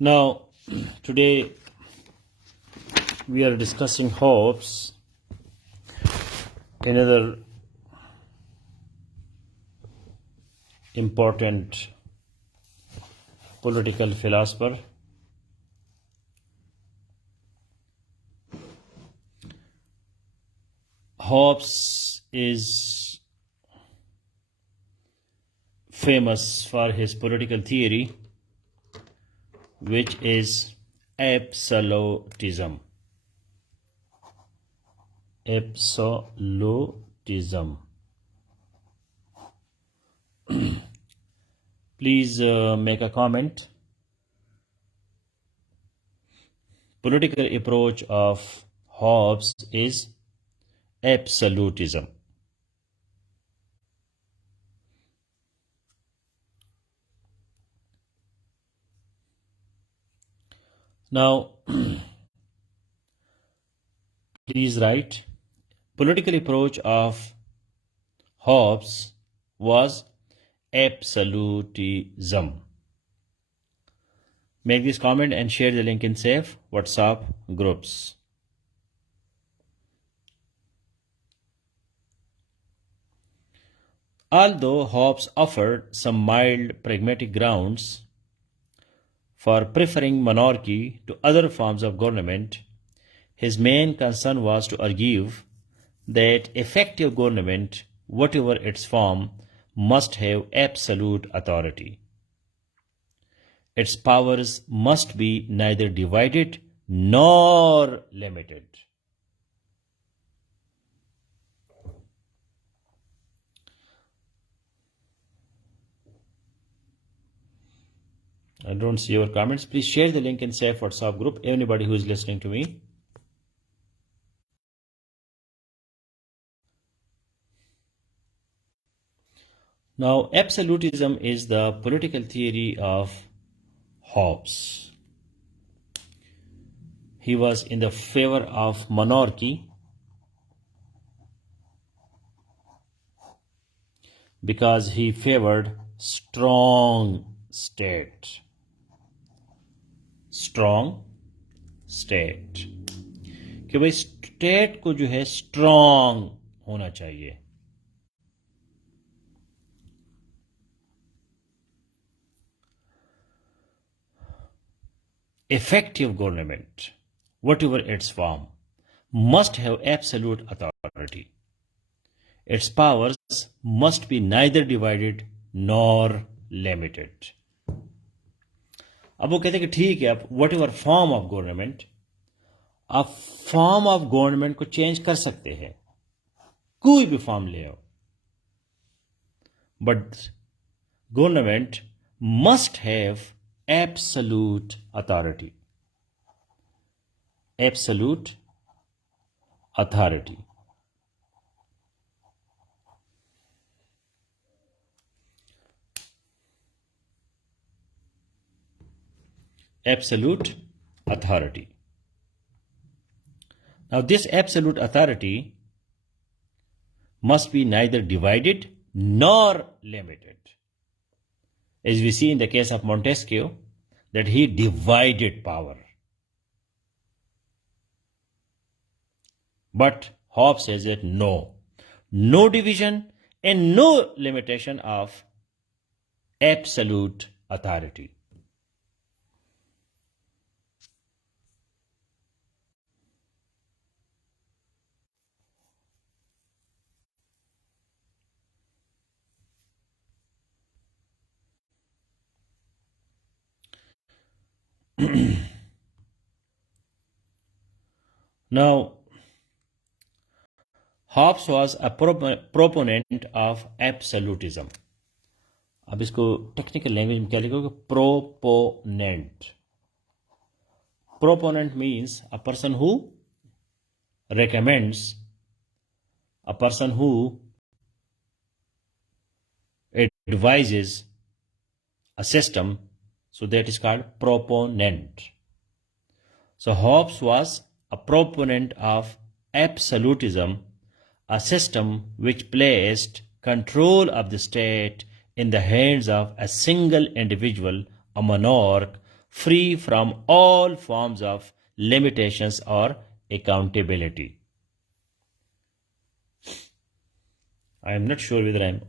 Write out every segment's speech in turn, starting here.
Now, today we are discussing Hobbes, another important political philosopher. Hobbes is famous for his political theory, which is absolutism. Absolutism. Please make a comment. Political approach of Hobbes is absolutism. Now, please write. Political approach of Hobbes was absolutism. Make this comment and share the link in safe WhatsApp groups. Although Hobbes offered some mild pragmatic grounds for preferring monarchy to other forms of government, his main concern was to argue that effective government, whatever its form, must have absolute authority. Its powers must be neither divided nor limited. I don't see your comments. Please share the link in safe WhatsApp group. Anybody who is listening to me. Now, absolutism is the political theory of Hobbes. He was in the favor of monarchy because he favored strong state. Strong state. कि भाई स्टेट को जो है स्ट्रॉन्ग होना चाहिए. Effective government, whatever its form, must have absolute authority. Its powers must be neither divided nor limited. अब वो कहते हैं कि ठीक है, आप what ever form of government, आप फॉर्म ऑफ गवर्नमेंट को चेंज कर सकते हैं, कोई भी फॉर्म ले आओ, but government must have absolute authority. Absolute authority. Absolute authority. Now, this absolute authority must be neither divided nor limited. As we see in the case of Montesquieu, that he divided power. But Hobbes says that no division and no limitation of absolute authority. Now, Hobbes was a proponent of absolutism. अब इसको technical language में क्या लिखोगे? Proponent. Proponent means a person who recommends, a person who advises a system, so that is called proponent. So Hobbes was a proponent of absolutism, a system which placed control of the state in the hands of a single individual, a monarch, free from all forms of limitations or accountability. I am not sure whether I am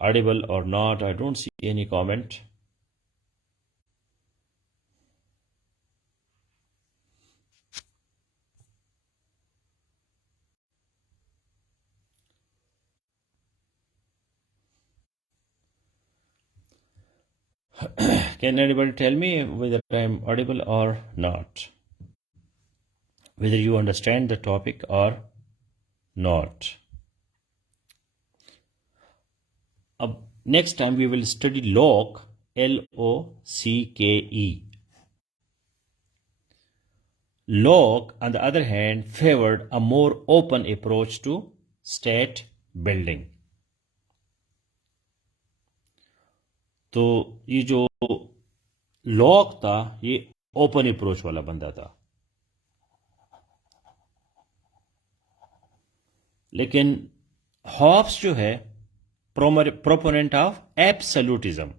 audible or not. I don't see any comment. Can anybody tell me whether I am audible or not? Whether you understand the topic or not. Next time we will study Locke, Locke. Locke, on the other hand, favored a more open approach to state building. तो ये जो लॉक था ये open approach वाला बंदा था, लेकिन हॉब्स जो है proponent of absolutism,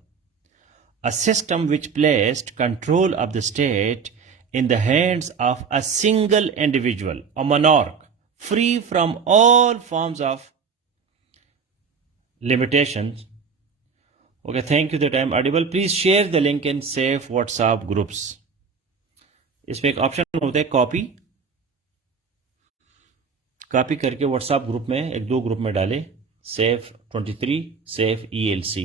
a system which placed control of the state in the hands of a single individual, a monarch, free from all forms of limitations. Okay, thank you that I am audible. Please share the link in safe WhatsApp groups. इसमें एक ऑप्शन होता है कॉपी करके WhatsApp group में एक दो ग्रुप में डालें, सेफ 23, सेफ ELC.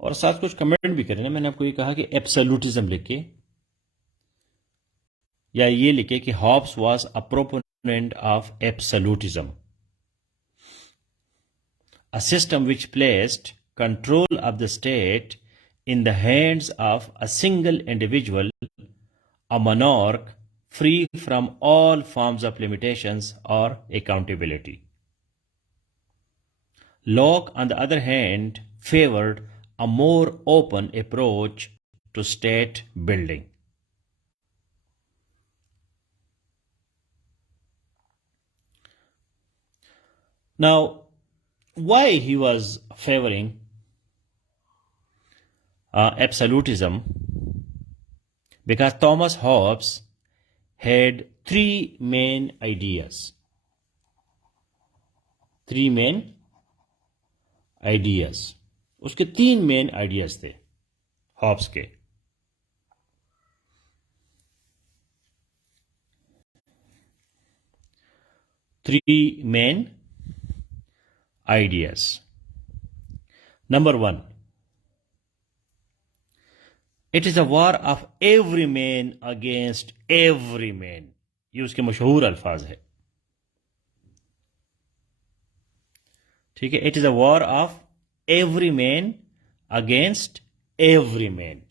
और साथ कुछ कमेंट भी करें ना. मैंने आपको ये कहा कि एब्सोल्यूटिज्म लिखे या ये लिखे कि Hobbes was a proponent of absolutism, a system which placed control of the state in the hands of a single individual, a monarch, free from all forms of limitations or accountability. Locke, on the other hand, favored a more open approach to state building. Now, why he was favoring absolutism? Because Thomas Hobbes had three main ideas. उसके तीन main ideas थे हॉब्स के. Three main ideas. Number one, it is a war of every man against every man. ये उसके मशहूर अल्फाज है. ठीक है, it is a war of every man against every man.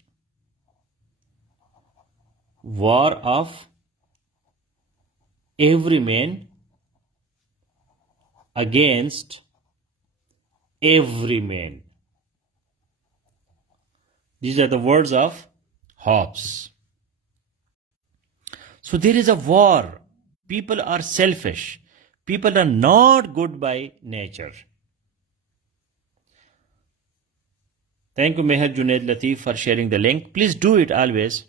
War of every man against every man. These are the words of Hobbes. So there is a war. People are selfish. People are not good by nature. Thank you, Meher Junaid Latif, for sharing the link. Please do it always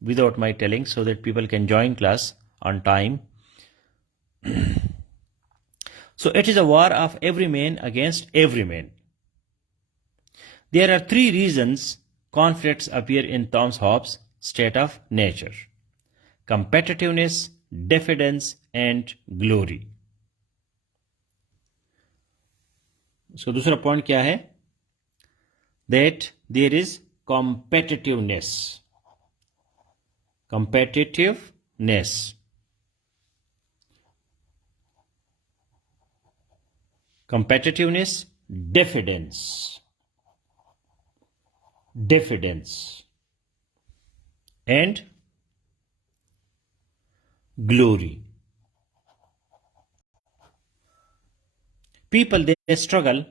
without my telling so that people can join class on time. So it is a war of every man against every man. There are three reasons conflicts appear in Thomas Hobbes' state of nature: competitiveness, diffidence, and glory. So दूसरा पॉइंट क्या है? That there is competitiveness. Competitiveness, diffidence, and glory. People, they struggle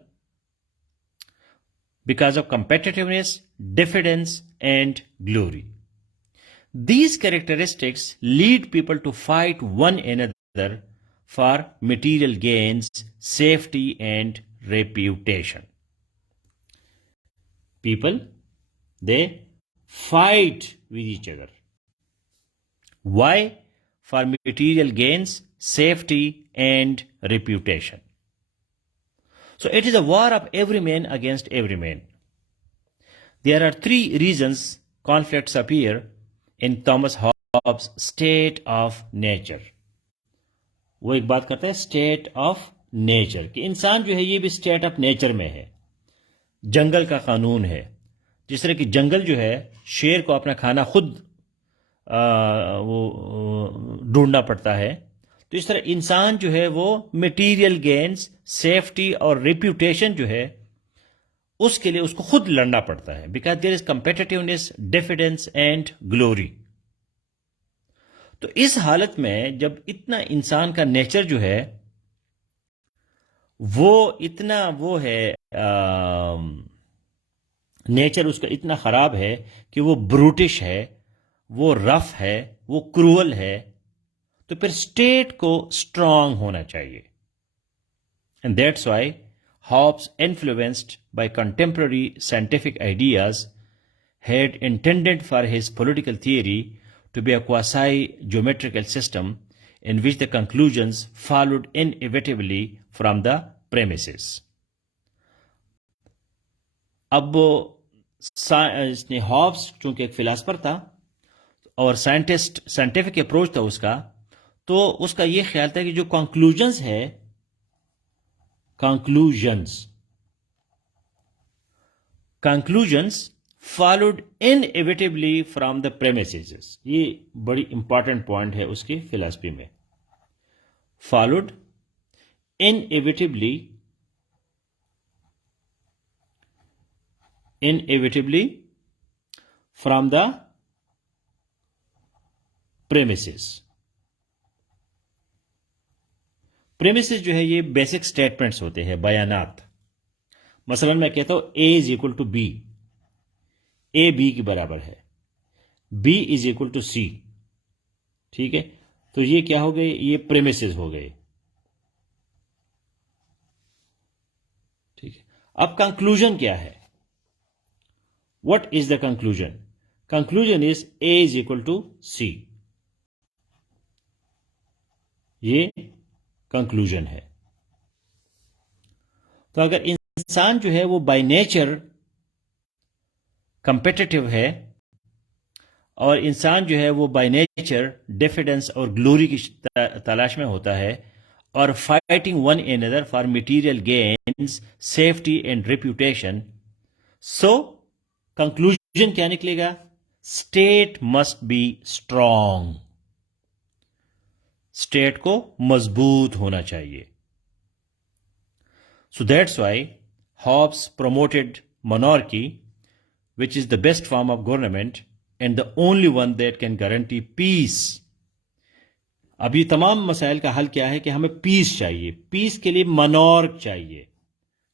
because of competitiveness, diffidence, and glory. These characteristics lead people to fight one another for material gains, safety, and reputation. People, they fight with each other. Why? For material gains, safety, and reputation. So it is a war of every man against every man. There are three reasons conflicts appear in Thomas Hobbes' state of nature. वो एक बात करता है state of nature कि इंसान जो है ये भी स्टेट ऑफ नेचर में है, जंगल का कानून है। जिस तरह कि जंगल जो है शेर को अपना खाना खुद वो ढूंढना पड़ता है, तो इस तरह इंसान जो है वो मटेरियल गेन्स, सेफ्टी और रेप्यूटेशन जो है उसके लिए उसको खुद लड़ना पड़ता है, because there is competitiveness, diffidence and glory. तो इस हालत में जब इतना इंसान का नेचर जो है वो इतना वो है, नेचर उसका इतना खराब है कि वो ब्रूटिश है, वो रफ है, वो क्रूअल है, तो फिर स्टेट को स्ट्रांग होना चाहिए। And that's why Hobbes, influenced by contemporary scientific ideas, had intended for his political theory to be a quasi-geometrical system in which the conclusions followed inevitably from the premises. अब इसने हॉब्स चूंकि एक फिलासफर था और साइंटिफिक अप्रोच था उसका, तो उसका ये ख्याल था कि जो कंक्लूजन्स है, conclusions followed inevitably from the premises. ये बड़ी इंपॉर्टेंट पॉइंट है उसकी फिलॉसफी में। followed inevitably from the premises. Premises जो है ये बेसिक स्टेटमेंट्स होते हैं, बयानात। मसलन मैं कहता हूं A is equal to B, A B के बराबर है, B is equal to C, ठीक है, तो ये क्या हो गए, ये प्रेमिसेस हो गए, ठीक है। अब कंक्लूजन क्या है, what is the conclusion? Conclusion is A is equal to C, ये कंक्लूजन है। तो अगर इंसान जो है वो बाय नेचर कंपेटिटिव है और इंसान जो है वो बाय नेचर डिफिडेंस और ग्लोरी की तलाश में होता है और fighting one another for material gains, safety and reputation, so conclusion क्या निकलेगा? State must be strong, state को मजबूत होना चाहिए। So that's why Hobbes promoted monarchy, which is the best form of government and the only one that can guarantee peace. अब ये तमाम मसाइल का हल क्या है कि हमें पीस चाहिए। पीस के लिए monarch चाहिए,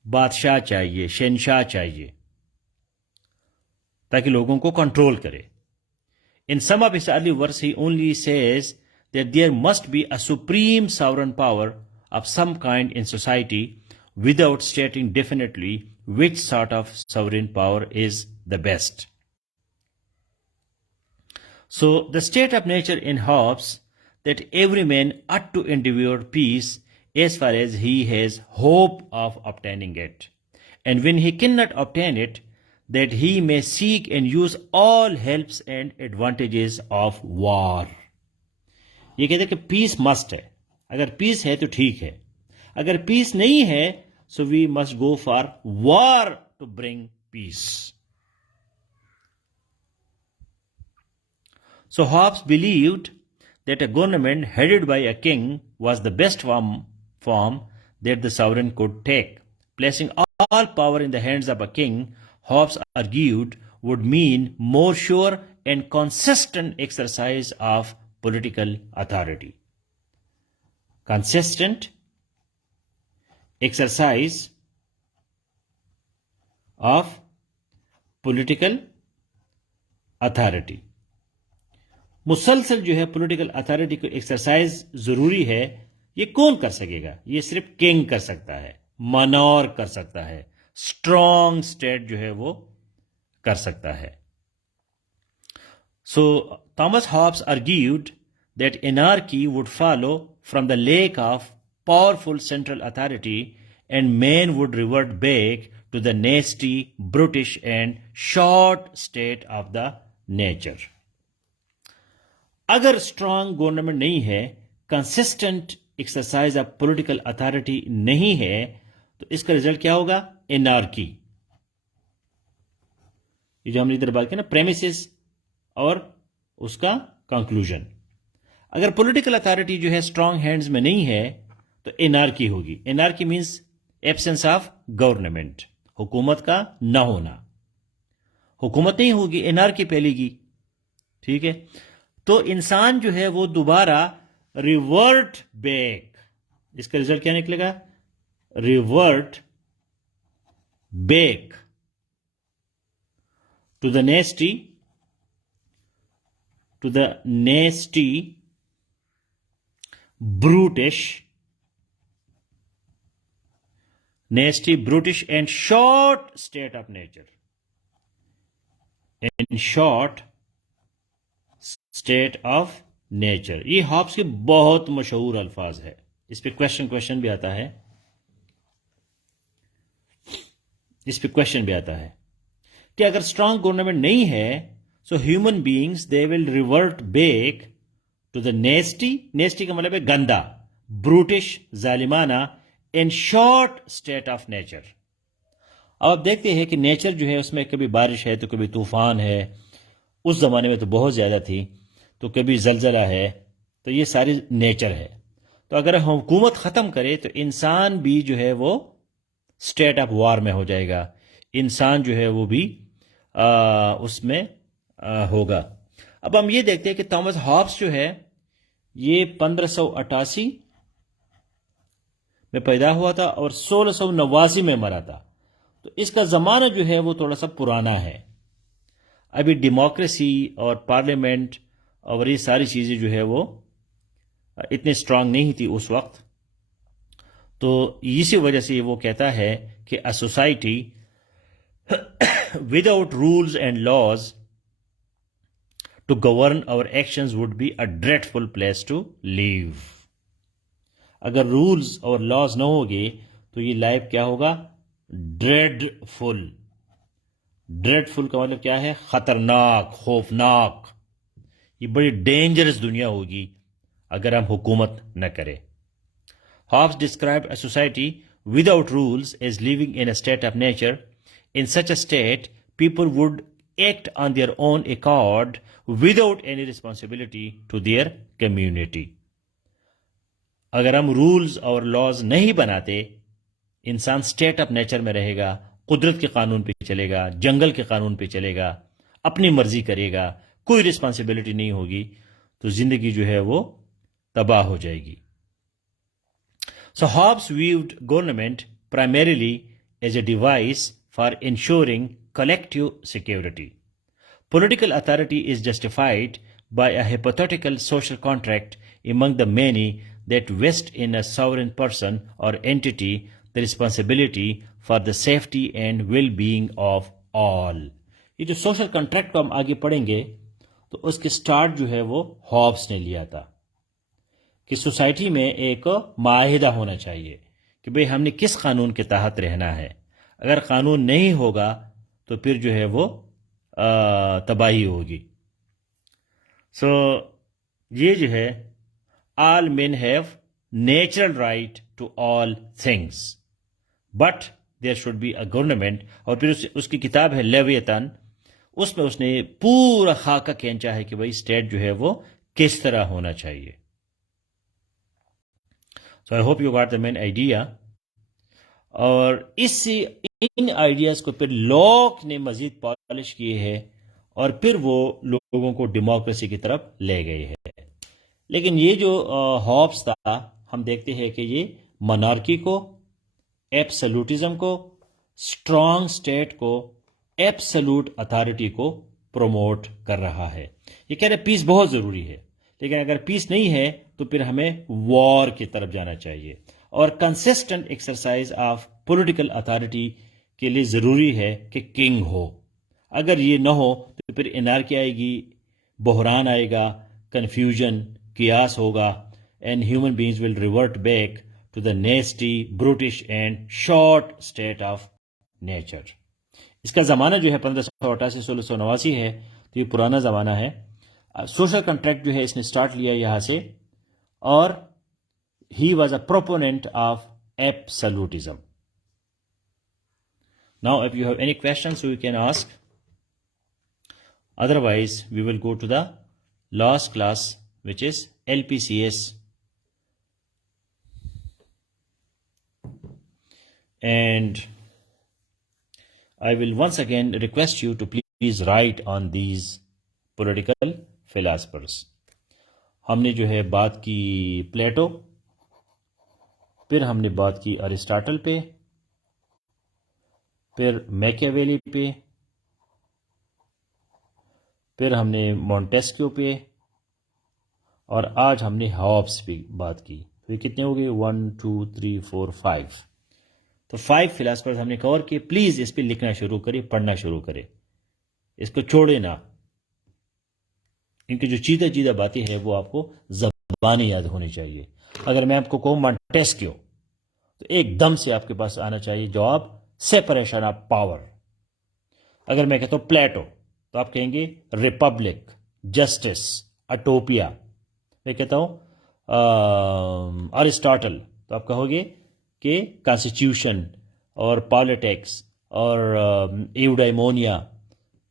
बादशाह चाहिए, शहनशाह चाहिए, ताकि लोगों को कंट्रोल करे। In some of his early works, he only says that there must be a supreme sovereign power of some kind in society without stating definitely which sort of sovereign power is the best. So, the state of nature in Hobbes that every man ought to endeavor peace as far as he has hope of obtaining it, and when he cannot obtain it, that he may seek and use all helps and advantages of war. ये कहते हैं कि piece must है, अगर पीस है तो ठीक है, अगर पीस नहीं है so we must go for war to bring peace. So Hobbes believed that a government headed by a king was the best form that the sovereign could take. Placing all power in the hands of a king, Hobbes argued, would mean more sure and consistent exercise of political authority. Consistent exercise of political authority. मुसलसल जो है political authority को एक्सरसाइज जरूरी है, ये कौन कर सकेगा? ये सिर्फ किंग कर सकता है, मनोर कर सकता है, स्ट्रॉन्ग स्टेट जो है वो कर सकता है। So Thomas Hobbes argued that anarchy would follow from the lack of powerful central authority and men would revert back to the nasty, brutish and short state of the nature. अगर strong government नहीं है, consistent exercise of political authority नहीं है, तो इसका result क्या होगा? एनार्की। ये जो हमने इधर बात की ना, प्रेमिसेस और उसका कंक्लूजन। अगर पॉलिटिकल अथॉरिटी जो है स्ट्रांग हैंड्स में नहीं है तो एनार्की होगी। Anarchy means absence of government, हुकूमत का ना होना। हुकूमत नहीं होगी, एनार्की फैलेगी। ठीक है, तो इंसान जो है वो दोबारा रिवर्ट बैक, इसका रिजल्ट क्या निकलेगा? Revert back to the nasty brutish and short state of nature. In short state of nature, ये हॉब्स के बहुत मशहूर अल्फाज है। इस पे क्वेश्चन भी आता है, कि अगर स्ट्रांग गवर्नमेंट नहीं है, so human beings they will revert back to the nasty का मतलब है गंदा, ब्रूटिश जालिमाना and short state of nature. अब आप देखते हैं कि नेचर जो है उसमें कभी बारिश है तो कभी तूफान है, उस जमाने में तो बहुत ज्यादा थी, तो कभी जलजला है, तो ये सारी नेचर है। तो अगर हुकूमत खत्म करे तो इंसान भी जो है वो स्टेट ऑफ वार में हो जाएगा, इंसान जो है वो भी उसमें होगा। अब हम ये देखते हैं कि थॉमस हॉब्स जो है ये 1588 में पैदा हुआ था और 1689 में मरा था, तो इसका जमाना जो है वो थोड़ा सा पुराना है। अभी डेमोक्रेसी और पार्लियामेंट और ये सारी चीजें जो है वो इतनी स्ट्रांग नहीं थी उस वक्त, तो इसी वजह से वो कहता है कि a society without rules and laws to govern our actions would be a dreadful place to live. अगर रूल्स और लॉज ना होगे तो ये लाइफ क्या होगा? ड्रेडफुल। ड्रेडफुल का मतलब क्या है? खतरनाक, खौफनाक। ये बड़ी डेंजरस दुनिया होगी अगर हम हुकूमत न करें। Hobbes described a society without rules as living in a state of nature. In such a state, people would act on their own accord without any responsibility to their community. अगर हम रूल्स और लॉज नहीं बनाते, इंसान स्टेट ऑफ नेचर में रहेगा, कुदरत के कानून पे चलेगा, जंगल के कानून पे चलेगा, अपनी मर्जी करेगा, कोई रिस्पॉन्सिबिलिटी नहीं होगी, तो जिंदगी जो है वो तबाह हो जाएगी। So Hobbes viewed government primarily as a device for ensuring collective security. Political authority is justified by a hypothetical social contract among the many that vest in a sovereign person or entity the responsibility for the safety and well-being of all. ये जो social contract को हम आगे पढ़ेंगे तो उसके स्टार्ट जो है वो हॉब्स ने लिया था कि सोसाइटी में एक माहिदा होना चाहिए कि भाई हमने किस कानून के तहत रहना है। अगर कानून नहीं होगा तो फिर जो है वो तबाही होगी। सो ये जो है all men have natural right to all things but there should be a government। और फिर उसकी किताब है लेवियतन, उसमें उसने पूरा खाका खींचा है कि भाई स्टेट जो है वो किस तरह होना चाहिए। So I hope you got the main idea. और इससे इन आइडियाज को फिर लॉक ने मजीद पॉलिश किए हैं और फिर वो लोगों को डेमोक्रेसी की तरफ ले गए हैं। लेकिन ये जो हॉब्स था, हम देखते हैं कि ये मोनार्की को, एब्सोल्यूटिज्म को, स्ट्रॉन्ग स्टेट को, एब्सोल्यूट अथॉरिटी को प्रमोट कर रहा है। ये कह रहे पीस बहुत ज़रूरी है, लेकिन अगर पीस नहीं है तो फिर हमें वॉर की तरफ जाना चाहिए। और consistent exercise of political authority के लिए ज़रूरी है कि किंग हो। अगर ये ना हो तो फिर एनार्की आएगी, बहरान आएगा, कन्फ्यूजन, कियास होगा, and human beings will revert back to the nasty, brutish and short state of nature. इसका ज़माना जो है 1588 1689 है, तो ये पुराना ज़माना है। सोशल कॉन्ट्रैक्ट जो है इसने स्टार्ट लिया यहाँ से, और he was a proponent of absolutism. Now if you have any questions you can ask, otherwise we will go to the last class, which is LPCS, and I will once again request you to please write on these political philosophers. हमने जो है बात की प्लेटो, फिर हमने बात की अरिस्टोटल पे, फिर मैकियावेली पे, फिर हमने मॉन्टेस्क्यू पे, और आज हमने हॉब्स पे बात की। तो ये कितने हो गए? 1 2 3 4 5। तो 5 फिलासफर्स हमने कवर किए। प्लीज़ इस पे लिखना शुरू करें, पढ़ना शुरू करें, इसको छोड़े ना। इनकी जो चीज़ा चीज़ा बातें हैं वो आपको ज़बानी याद होनी चाहिए। अगर मैं आपको कहूँ मॉन्टेस्क्यू, तो एकदम से आपके पास आना चाहिए जवाब सेपरेशन ऑफ पावर। अगर मैं कहता हूँ प्लेटो, तो आप कहेंगे रिपब्लिक, जस्टिस, अटोपिया। मैं कहता हूँ अरिस्टोटल, तो आप कहोगे कि कॉन्स्टिट्यूशन और पॉलिटिक्स और एउडाइमोनिया,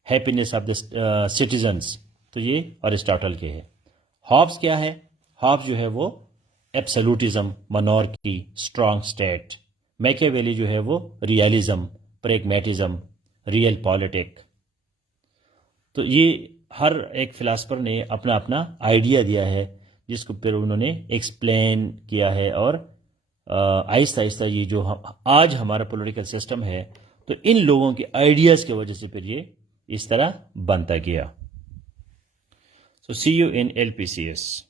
हैप्पीनेस ऑफ द सिटीजन्स, तो ये अरिस्टोटल के हैं। हॉब्स क्या है? हॉब्स जो है वो absolutism, monarchy, strong state. Machiavelli जो है वो रियलिज्म, प्रेगमेटिज्म, रियल पॉलिटिक। तो ये हर एक फिलासफर ने अपना अपना आइडिया दिया है, जिसको फिर उन्होंने एक्सप्लेन किया है, और आहिस्ता आहिस्ता ये जो आज हमारा पॉलिटिकल सिस्टम है, तो इन लोगों के आइडियाज़ की वजह से फिर ये इस तरह बनता गया। सो सी यू इन LPCS।